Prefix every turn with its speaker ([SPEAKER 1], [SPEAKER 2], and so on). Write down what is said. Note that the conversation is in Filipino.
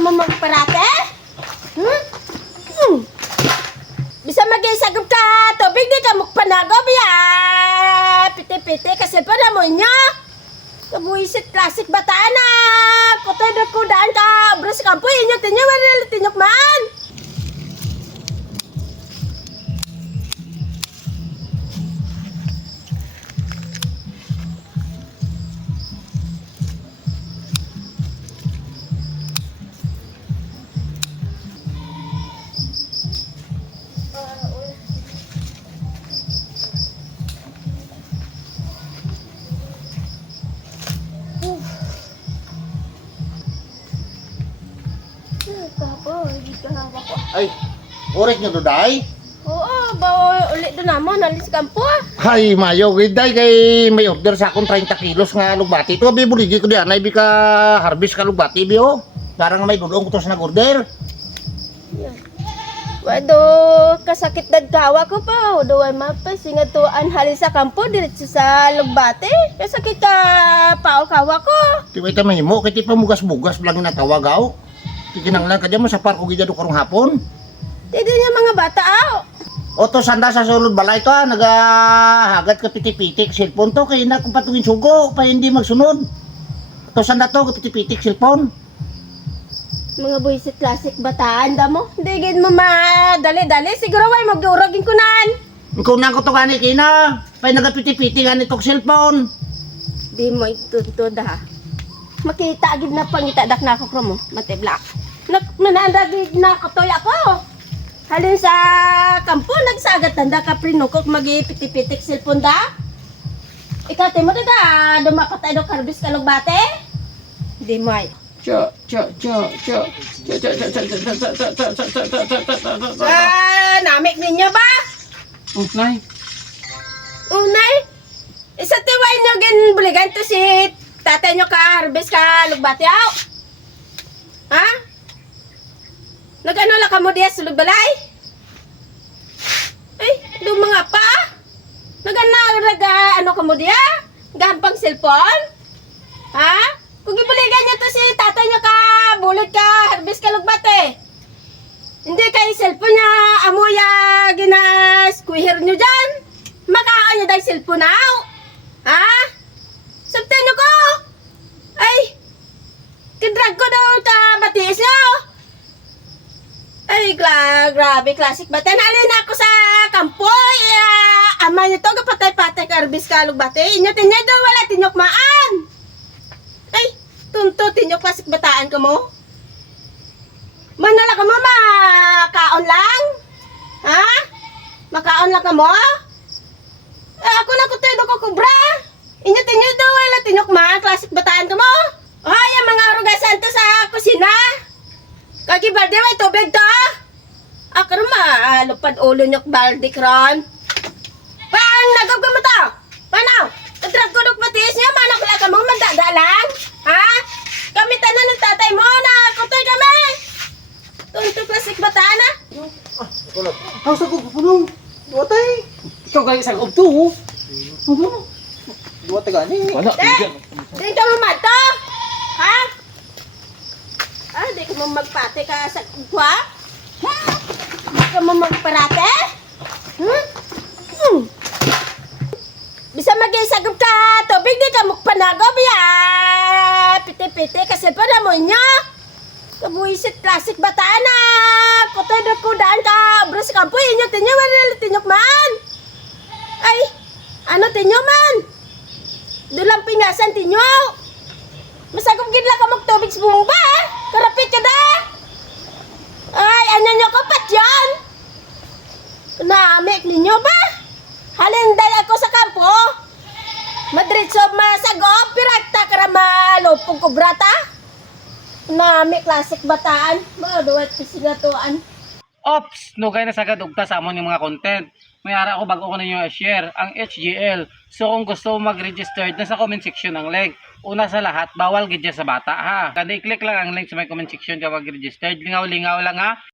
[SPEAKER 1] mo magparate? Hmm? Hmm. Bisa mag-isagop ka, tubig di ka mukpanagob ya. Piti-piti kasi pa na mo niya. Kabuisit classic bataan na. Kotoy na kudaan ka. Obra sa kampo, inyo tinyo, wala tinyok man.
[SPEAKER 2] Ay, orik nyo doday?
[SPEAKER 1] Oo, ba ulit doon namo, nalis kampo.
[SPEAKER 2] Ay, mayo, giday kay may order sa akong 30 kilos nga lugbati. Ito, abi buligi ko diyan, ay ka harvest ka lugbati, bi oh. Parang may dudong ko to sa nag-order.
[SPEAKER 1] Wado, kasakit dagkawa ko pa. Wado, ay mapas. Nga to, anhalin sa kampo, diretso sa lugbate. Kasakit ka pao kawa ko.
[SPEAKER 2] Di ba ito mahimo, kaya ti pa mugas-mugas lang na tawag aw. Tikinanglan ka dyan mo sa parko gidya do karong hapon.
[SPEAKER 1] Hindi niya mga bata, aw.
[SPEAKER 2] O to sanda sa sulod balay to ah, nagahagat ka piti-pitik cellphone to kay na kung patungin sugo pa hindi magsunod. To sanda to piti-pitik cellphone.
[SPEAKER 1] Mga buisit classic bataan, damo. Digin mo madali-dali. Siguro, way, mag-uragin ko nan.
[SPEAKER 2] Ikaw na ko to gani kina. Pay nagapiti-piti gani tong cellphone.
[SPEAKER 1] Di mo ituntod, ha. Makita agad na pangita dak na ako kromo. Mate black. Nanandagid na katoy ako. Halin sa kampo nagsagat tanda ka prinukok magipiti-pitik cellphone da. Ikate mo daga dumakatay do karbis kalog bate. Di mo ay.
[SPEAKER 3] Cha, cha, cha, cha, cha, cha, cha, cha, cha, cha, cha, cha, cha, cha, cha, cha, cha, cha, cha.
[SPEAKER 1] Ah, namik ninyo ba?
[SPEAKER 3] Oh, nay.
[SPEAKER 1] Unay. Isa tiway nyo gin buligan to si tatay nyo ka harvest ka lugbati aw. Ha? Nagano la ka mo diya sulod balay? Ay, do mga pa. Nagana naga ano ka mo diya? Gampang cellphone? Ha? Kung gibuligan nyo to si tatay nyo ka bulit ka harvest ka lugbati. Hindi kay cellphone niya amoya gina squeher nyo dyan. Makaan niya dahil cellphone now. Ha? Sabtan niyo ko. Ay, kidrag ko daw ka batis niyo. Ay, gra grabe, classic batan. Halin ako sa kampo. Uh, ama niyo to, kapatay-patay karbis kalog bate. Inyo tinya daw, wala tinyok maan. Ay, tunto tinyok classic bataan ka mo. Manala ka mo, makaon lang? Ha? Makaon lang ka mo? Eh, ako na kutoy do ko kubra. Inyo tinyo do wala tinyok ma, classic bataan ka mo. Ay, ang mga arugasan to sa kusina. Kaki balde way tubig to. Ah, lupad ulo nyok balde kron. Paan nagaw ka mo to? Panaw? Kadrag ko dok matiis niya, manak lang ka mo madadalan. Ha? Kami tanan ng tatay mo na kutoy kami. Tunto classic bataan ah.
[SPEAKER 2] Hausa ko pulong. Duwatay.
[SPEAKER 3] Ikaw kayo sa loob to, oh.
[SPEAKER 2] Duwatay gani.
[SPEAKER 3] Wala,
[SPEAKER 1] Te! Di ka lumato! Ha? Ah, di ka mo magpate ka sa kwa? Ha? Ka mo magparate? Hmm? Hmm. Bisa mag-isagop ka, tubig di ka mukpanagob ya. Piti-piti kasi pa mo niya. Kabuisit classic bataan na. Kotoy na kudaan ka. Obra sa kampo, inyo tinyo, wala tinyok man. Ay, ano tinyo man? Dulang pingasan tinyo. Masagop gid lang ka magtubig sa bumba. ah. Karapit ka da. Ay, ano nyo kapat yan? Naamik ninyo ba? Halinday ako sa kampo. Madrid so masagop, pirata karama lopong kubrata. Nami classic bataan. Maduwat pisigatuan.
[SPEAKER 3] Ops! No kayo nasagad ugta sa amon yung mga content. May ara ako bago ko na nyo share ang HGL. So kung gusto mag-register, nasa comment section ang link. Una sa lahat, bawal gidya sa bata ha. Kada i-click lang ang link sa may comment section kapag registered. Lingaw-lingaw lang ha.